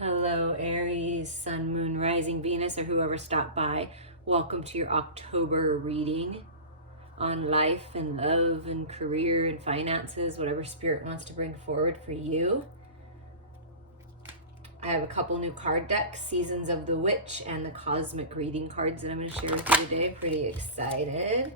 Hello, Aries, Sun, Moon, Rising, Venus, or whoever stopped by. Welcome to your October reading on life and love and career and finances, whatever Spirit wants to bring forward for you. I have a couple new card decks, Seasons of the Witch and the Cosmic Reading cards that I'm going to share with you today. Pretty excited.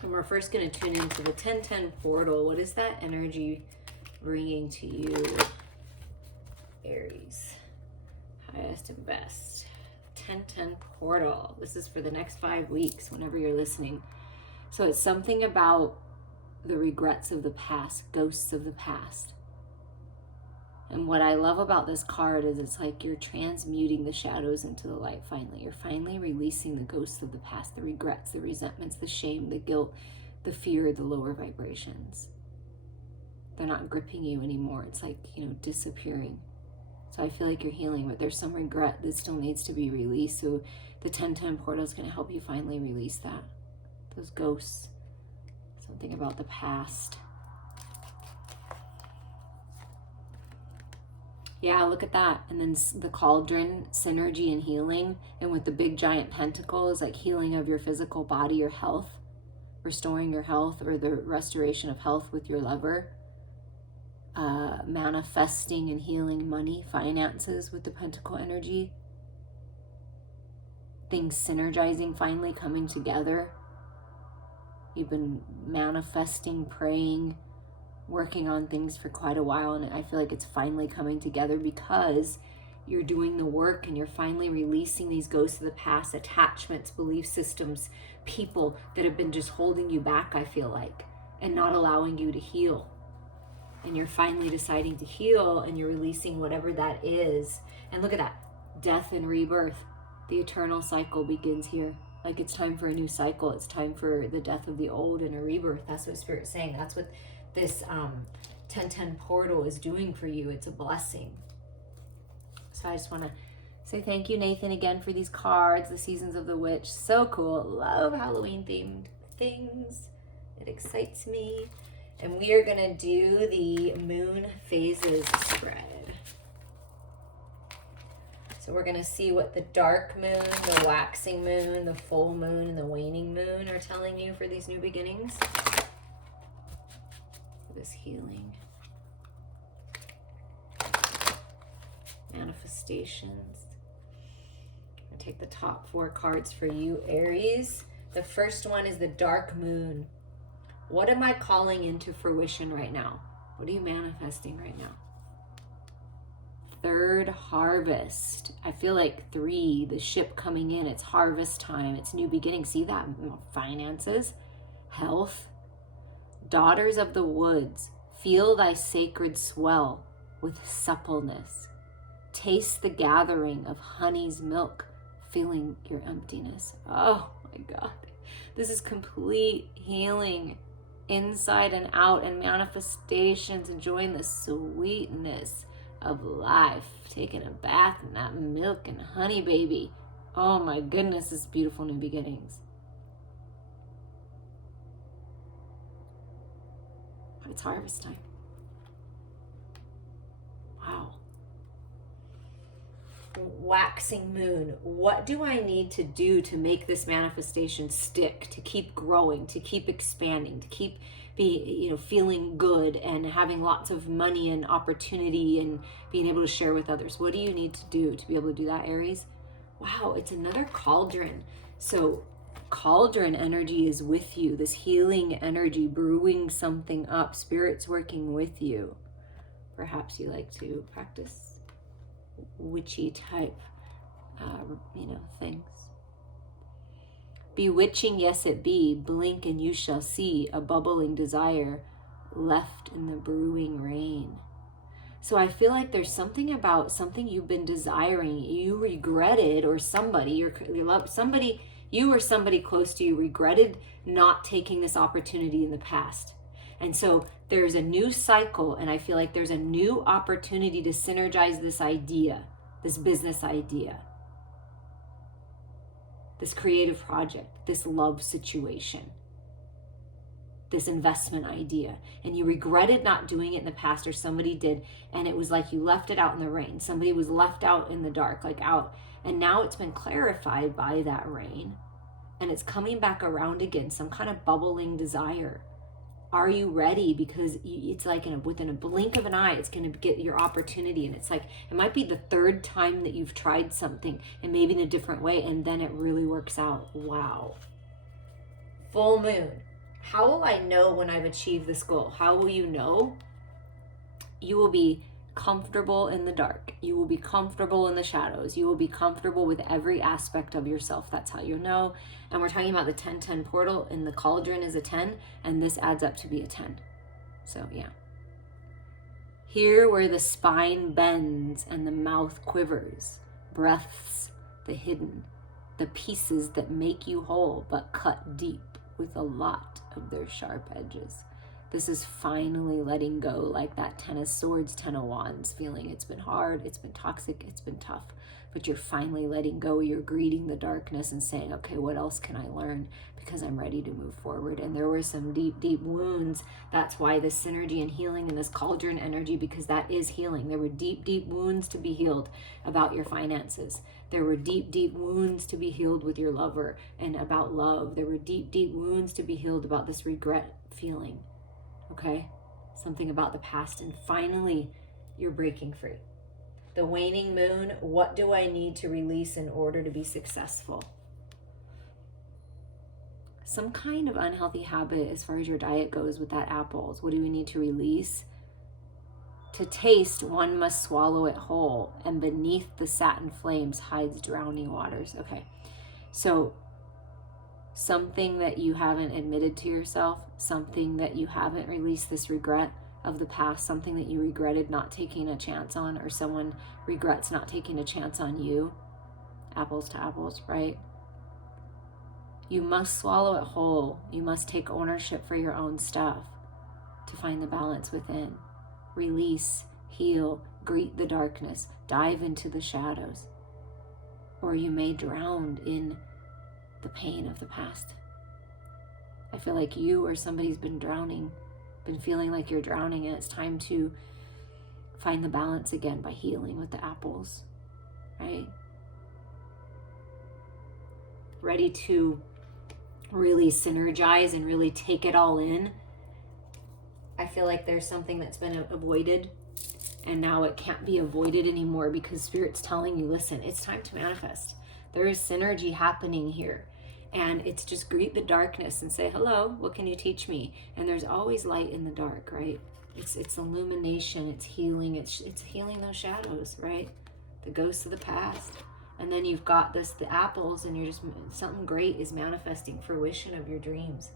And we're first going to tune into the 1010 portal. What is that energy bringing to you, Aries? Highest and best. 1010 portal. This is for the next 5 weeks whenever you're listening. So it's something about the regrets of the past, ghosts of the past. And what I love about this card is it's like you're transmuting the shadows into the light finally. You're finally releasing the ghosts of the past, the regrets, the resentments, the shame, the guilt, the fear, the lower vibrations. They're not gripping you anymore. It's like, disappearing. So I feel like you're healing, but there's some regret that still needs to be released. So the 1010 portal is going to help you finally release that. Those ghosts. Something about the past. Yeah, look at that. And then the cauldron, synergy and healing. And with the big giant pentacle is like healing of your physical body, your health, restoring your health, or the restoration of health with your lover. Manifesting and healing money, finances with the pentacle energy. Things synergizing, finally coming together. You've been manifesting, praying, working on things for quite a while, and I feel like it's finally coming together because you're doing the work and you're finally releasing these ghosts of the past, attachments, belief systems, people that have been just holding you back, I feel like, and not allowing you to heal. And you're finally deciding to heal, and you're releasing whatever that is. And look at that, death and rebirth. The eternal cycle begins here. Like it's time for a new cycle. It's time for the death of the old and a rebirth. That's what Spirit's saying. That's what this 1010 portal is doing for you. It's a blessing. So I just want to say thank you, Nathan, again for these cards, the Seasons of the Witch. So cool. Love Halloween themed things. It excites me. And we are going to do the moon phases spread. So we're going to see what the dark moon, the waxing moon, the full moon, and the waning moon are telling you for these new beginnings. This healing. Manifestations. I'm going to take the top 4 cards for you, Aries. The first one is the dark moon. What am I calling into fruition right now? What are you manifesting right now? Third, harvest. I feel like 3, the ship coming in. It's harvest time. It's new beginning. See that? Finances, health. Daughters of the woods, feel thy sacred swell with suppleness. Taste the gathering of honey's milk, filling your emptiness. Oh my God. This is complete healing. Inside and out, and manifestations, enjoying the sweetness of life, taking a bath in that milk and honey, baby. Oh my goodness, this is beautiful new beginnings. It's harvest time. Wow. Waxing moon. What do I need to do to make this manifestation stick, to keep growing, to keep expanding, to keep feeling good and having lots of money and opportunity and being able to share with others? What do you need to do to be able to do that, Aries? Wow, it's another cauldron. So cauldron energy is with you, this healing energy, brewing something up. Spirit's working with you. Perhaps you like to practice witchy type things. Bewitching, yes it be, blink and you shall see a bubbling desire left in the brewing rain. So I feel like there's something about something you've been desiring, you regretted, or somebody, you or somebody close to you regretted not taking this opportunity in the past. And so there's a new cycle, and I feel like there's a new opportunity to synergize this idea, this business idea, this creative project, this love situation. this investment idea, and you regretted not doing it in the past, or somebody did, and it was like you left it out in the rain. Somebody was left out in the dark, like out, and now it's been clarified by that rain, and it's coming back around again, some kind of bubbling desire. Are you ready? Because it's like within a blink of an eye, it's going to get your opportunity. And it's like, it might be the third time that you've tried something, and maybe in a different way, and then it really works out. Wow. Full moon. How will I know when I've achieved this goal? How will you know? You will be comfortable in the dark. You will be comfortable in the shadows. You will be comfortable with every aspect of yourself. That's how you know. And we're talking about the 10-10 portal, and the cauldron is a 10, and this adds up to be a 10. So yeah. Here where the spine bends and the mouth quivers, breaths the hidden, the pieces that make you whole but cut deep with a lot of their sharp edges. This is finally letting go, like that 10 of swords, 10 of wands feeling. It's been hard, it's been toxic, it's been tough, but you're finally letting go. You're greeting the darkness and saying, okay, what else can I learn? Because I'm ready to move forward. And there were some deep, deep wounds. That's why this synergy and healing and this cauldron energy, because that is healing. There were deep, deep wounds to be healed about your finances. There were deep, deep wounds to be healed with your lover and about love. There were deep, deep wounds to be healed about this regret feeling. Okay? Something about the past. And finally, you're breaking free. The waning moon, what do I need to release in order to be successful? Some kind of unhealthy habit as far as your diet goes with that apples. What do we need to release? To taste, one must swallow it whole, and beneath the satin flames hides drowning waters. Okay, so something that you haven't admitted to yourself, something that you haven't released this regret of the past, something that you regretted not taking a chance on, or someone regrets not taking a chance on you. Apples to apples, right? You must swallow it whole. You must take ownership for your own stuff to find the balance within. Release, heal, greet the darkness, dive into the shadows. Or you may drown in the pain of the past. I feel like you or somebody's been drowning, been feeling like you're drowning, and it's time to find the balance again by healing with the apples, right? Ready to really synergize and really take it all in. I feel like there's something that's been avoided, and now it can't be avoided anymore because Spirit's telling you, listen, it's time to manifest. There is synergy happening here. And it's just greet the darkness and say, hello, what can you teach me? And there's always light in the dark, right? It's illumination, it's healing, it's healing those shadows, right? The ghosts of the past. And then you've got the apples, and you're just, something great is manifesting, fruition of your dreams.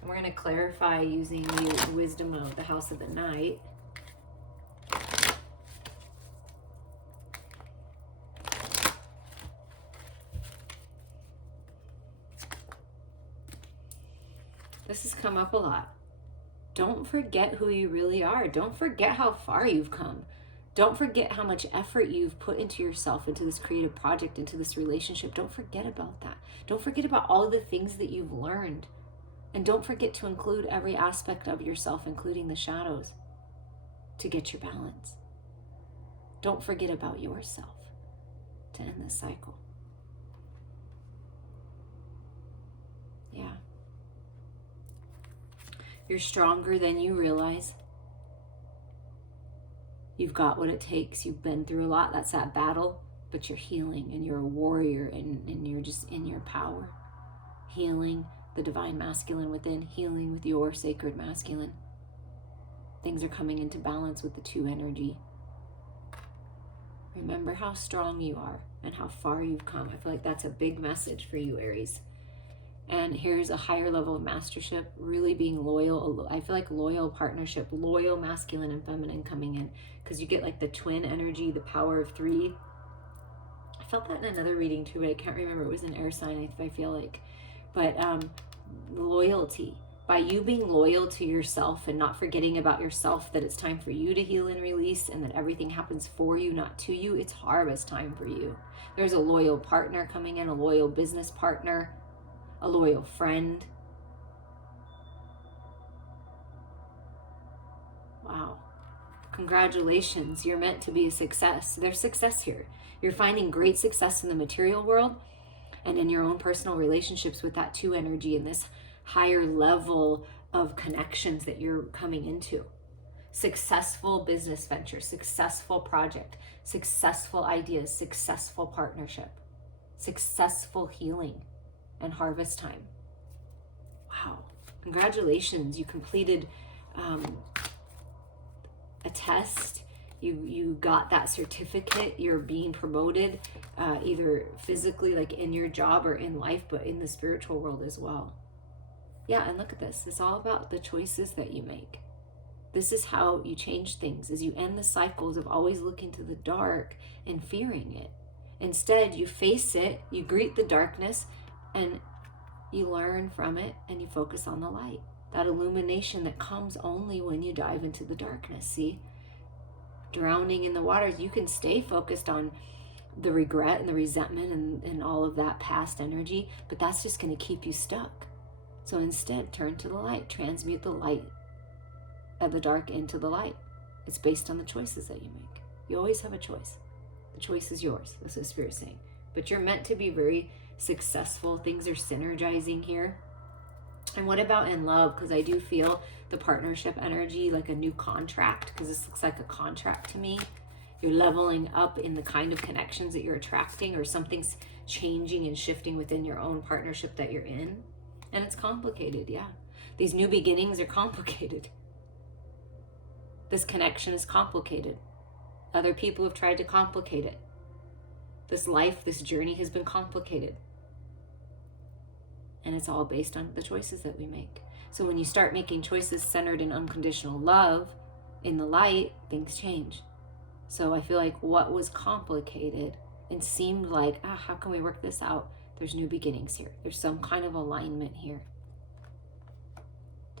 And we're going to clarify using the wisdom of the house of the night. This has come up a lot. Don't forget who you really are. Don't forget how far you've come. Don't forget how much effort you've put into yourself, into this creative project, into this relationship. Don't forget about that. Don't forget about all the things that you've learned. And don't forget to include every aspect of yourself, including the shadows, to get your balance. Don't forget about yourself to end this cycle. Yeah. You're stronger than you realize. You've got what it takes. You've been through a lot. That's that battle, but you're healing, and you're a warrior, and you're just in your power. Healing the divine masculine within, healing with your sacred masculine. Things are coming into balance with the 2 energy. Remember how strong you are and how far you've come. I feel like that's a big message for you, Aries. And here's a higher level of mastership, really being loyal. I feel like loyal partnership, loyal masculine and feminine coming in, because you get like the twin energy, the power of 3. I felt that in another reading too, but I can't remember. It was an air sign, I feel like. But loyalty, by you being loyal to yourself and not forgetting about yourself, that it's time for you to heal and release, and that everything happens for you, not to you. It's harvest time for you. There's a loyal partner coming in, a loyal business partner, a loyal friend, Congratulations, you're meant to be a success. There's success here. You're finding great success in the material world and in your own personal relationships with that 2 energy and this higher level of connections that you're coming into. Successful business venture, successful project, successful ideas, successful partnership, successful healing and harvest time. Wow. Congratulations. You completed a test. You got that certificate. You're being promoted, either physically, like in your job or in life, but in the spiritual world as well. Yeah, and look at this. It's all about the choices that you make. This is how you change things, as you end the cycles of always looking to the dark and fearing it. Instead, you face it, you greet the darkness, and you learn from it, and you focus on the light. That illumination that comes only when you dive into the darkness. See? Drowning in the waters, you can stay focused on the regret and the resentment and all of that past energy, but that's just going to keep you stuck. So instead, turn to the light. Transmute the light of the dark into the light. It's based on the choices that you make. You always have a choice. The choice is yours. This is Spirit saying. But you're meant to be very successful. Things are synergizing here. And what about in love? Because I do feel the partnership energy, like a new contract, because this looks like a contract to me. You're leveling up in the kind of connections that you're attracting, or something's changing and shifting within your own partnership that you're in. And it's complicated, yeah. These new beginnings are complicated. This connection is complicated. Other people have tried to complicate it. This life, this journey has been complicated. And it's all based on the choices that we make. So when you start making choices centered in unconditional love, in the light, things change. So I feel like what was complicated and seemed like, how can we work this out? There's new beginnings here. There's some kind of alignment here.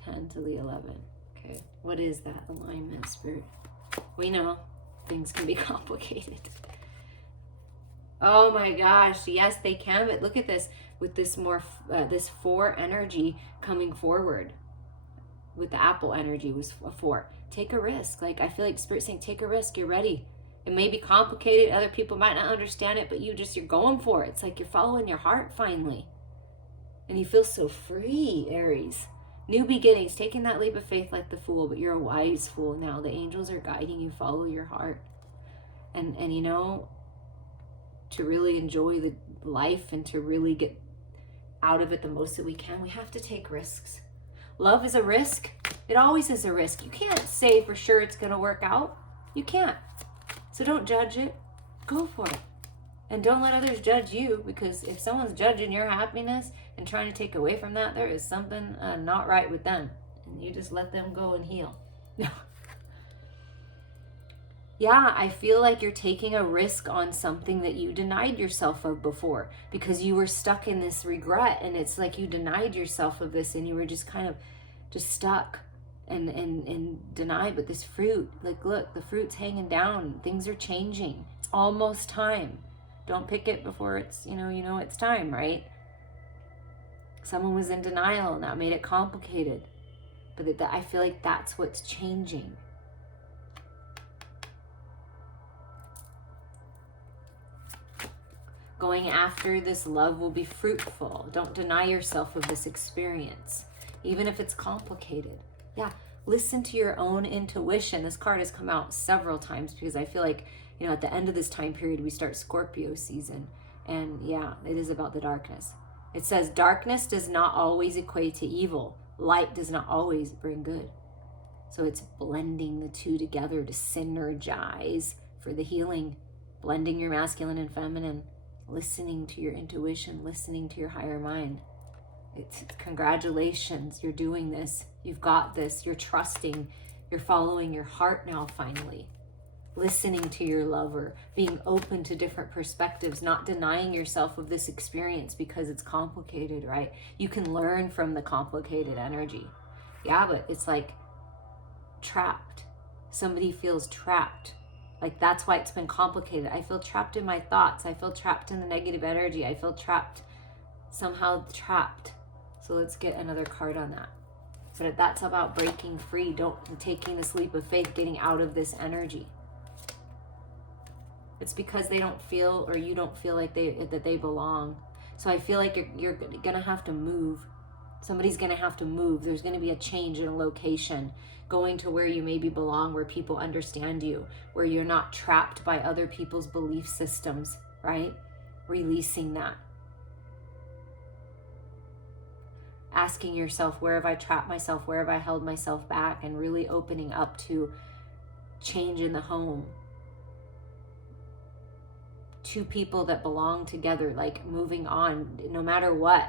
10 to the 11. Okay, what is that alignment, Spirit? We know things can be complicated. Oh my gosh, yes, they can. But look at this, with this more, this 4 energy coming forward. With the apple energy was a 4. Take a risk. Like, I feel like Spirit saying, take a risk. You're ready. It may be complicated. Other people might not understand it, but you're going for it. It's like you're following your heart finally. And you feel so free, Aries. New beginnings, taking that leap of faith like the fool, but you're a wise fool now. The angels are guiding you. Follow your heart. And you know, to really enjoy the life and to really get out of it the most that we can, we have to take risks. Love is a risk. It always is a risk. You can't say for sure it's going to work out. You can't. So don't judge it. Go for it. And don't let others judge you, because if someone's judging your happiness and trying to take away from that, there is something not right with them. And you just let them go and heal. Yeah, I feel like you're taking a risk on something that you denied yourself of before, because you were stuck in this regret, and it's like you denied yourself of this and you were just kind of just stuck and denied. But this fruit, like, look, the fruit's hanging down. Things are changing. It's almost time. Don't pick it before it's, you know it's time, right? Someone was in denial and that made it complicated. But I feel like that's what's changing. Going after this love will be fruitful. Don't deny yourself of this experience, even if it's complicated. Yeah, listen to your own intuition. This card has come out several times because I feel like, at the end of this time period, we start Scorpio season. And yeah, it is about the darkness. It says, darkness does not always equate to evil. Light does not always bring good. So it's blending the two together to synergize for the healing, blending your masculine and feminine, listening to your intuition, listening to your higher mind. It's congratulations, you're doing this. You've got this. You're trusting. You're following your heart now, finally. Listening to your lover, being open to different perspectives, not denying yourself of this experience because it's complicated, right? You can learn from the complicated energy. Yeah, but it's like trapped. Somebody feels trapped. Like, that's why it's been complicated. I feel trapped in my thoughts. I feel trapped in the negative energy. I feel trapped, somehow trapped. So let's get another card on that. But that's about breaking free, taking this leap of faith, getting out of this energy. It's because they don't feel, or you don't feel like that they belong. So I feel like you're gonna have to move. Somebody's gonna have to move. There's gonna be a change in a location, going to where you maybe belong, where people understand you, where you're not trapped by other people's belief systems, right? Releasing that. Asking yourself, where have I trapped myself? Where have I held myself back? And really opening up to change in the home. Two people that belong together, like moving on no matter what.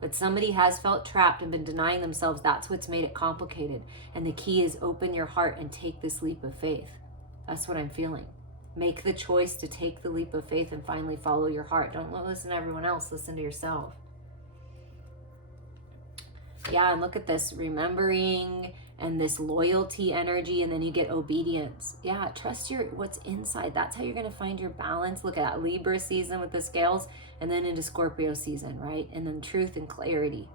But somebody has felt trapped and been denying themselves. That's what's made it complicated. And the key is open your heart and take this leap of faith. That's what I'm feeling. Make the choice to take the leap of faith and finally follow your heart. Don't listen to everyone else. Listen to yourself. Yeah, and look at this, remembering and this loyalty energy, and then you get obedience. Yeah, trust what's inside. That's how you're going to find your balance. Look at that Libra season with the scales, and then into Scorpio season, right? And then truth and clarity.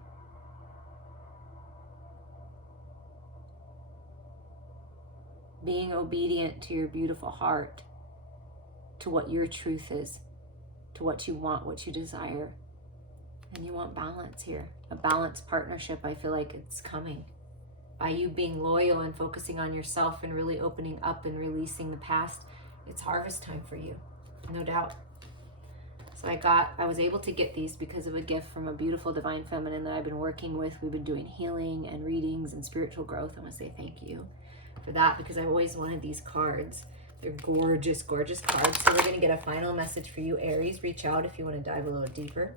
Being obedient to your beautiful heart, to what your truth is, to what you want, what you desire. And you want balance here. A balanced partnership, I feel like it's coming. By you being loyal and focusing on yourself and really opening up and releasing the past, it's harvest time for you, no doubt. So I was able to get these because of a gift from a beautiful divine feminine that I've been working with. We've been doing healing and readings and spiritual growth. I want to say thank you for that, because I always wanted these cards. They're gorgeous, gorgeous cards. So we're going to get a final message for you, Aries. Reach out if you want to dive a little deeper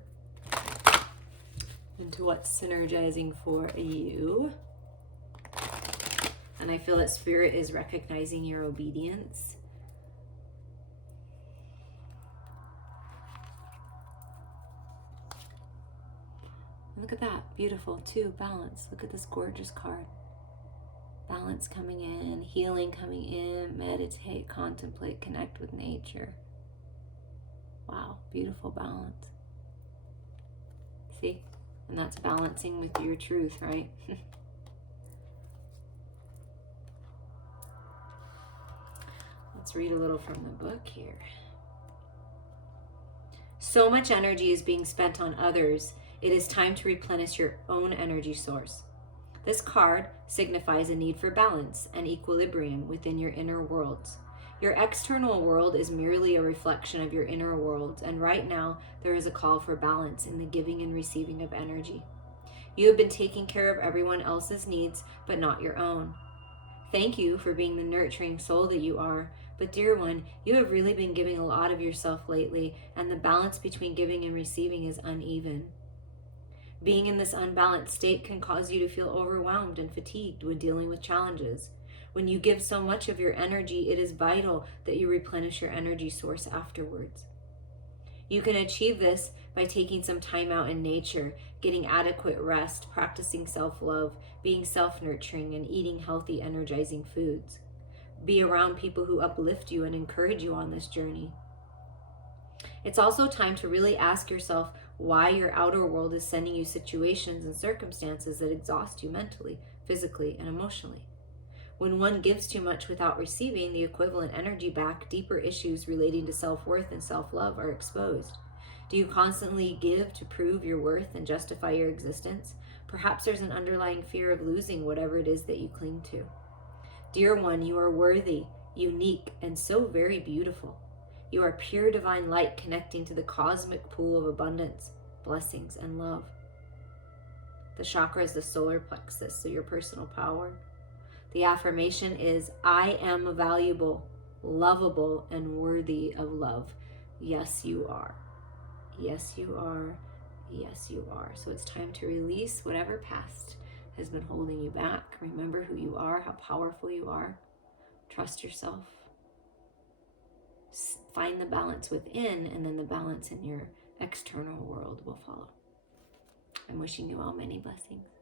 into what's synergizing for you. And I feel that Spirit is recognizing your obedience. Look at that, beautiful too, balance. Look at this gorgeous card. Balance coming in, healing coming in, meditate, contemplate, connect with nature. Wow, beautiful balance. See? And that's balancing with your truth, right? Let's read a little from the book here. So much energy is being spent on others. It is time to replenish your own energy source. This card signifies a need for balance and equilibrium within your inner worlds. Your external world is merely a reflection of your inner world, and right now there is a call for balance in the giving and receiving of energy. You have been taking care of everyone else's needs, but not your own. Thank you for being the nurturing soul that you are, but dear one, you have really been giving a lot of yourself lately, and the balance between giving and receiving is uneven. Being in this unbalanced state can cause you to feel overwhelmed and fatigued when dealing with challenges. When you give so much of your energy, it is vital that you replenish your energy source afterwards. You can achieve this by taking some time out in nature, getting adequate rest, practicing self-love, being self-nurturing, and eating healthy, energizing foods. Be around people who uplift you and encourage you on this journey. It's also time to really ask yourself why your outer world is sending you situations and circumstances that exhaust you mentally, physically, and emotionally. When one gives too much without receiving the equivalent energy back, deeper issues relating to self-worth and self-love are exposed. Do you constantly give to prove your worth and justify your existence? Perhaps there's an underlying fear of losing whatever it is that you cling to. Dear one, you are worthy, unique, and so very beautiful. You are pure divine light connecting to the cosmic pool of abundance, blessings, and love. The chakra is the solar plexus, so your personal power. The affirmation is, I am valuable, lovable, and worthy of love. Yes, you are. Yes, you are. Yes, you are. So it's time to release whatever past has been holding you back. Remember who you are, how powerful you are. Trust yourself. Find the balance within, and then the balance in your external world will follow. I'm wishing you all many blessings.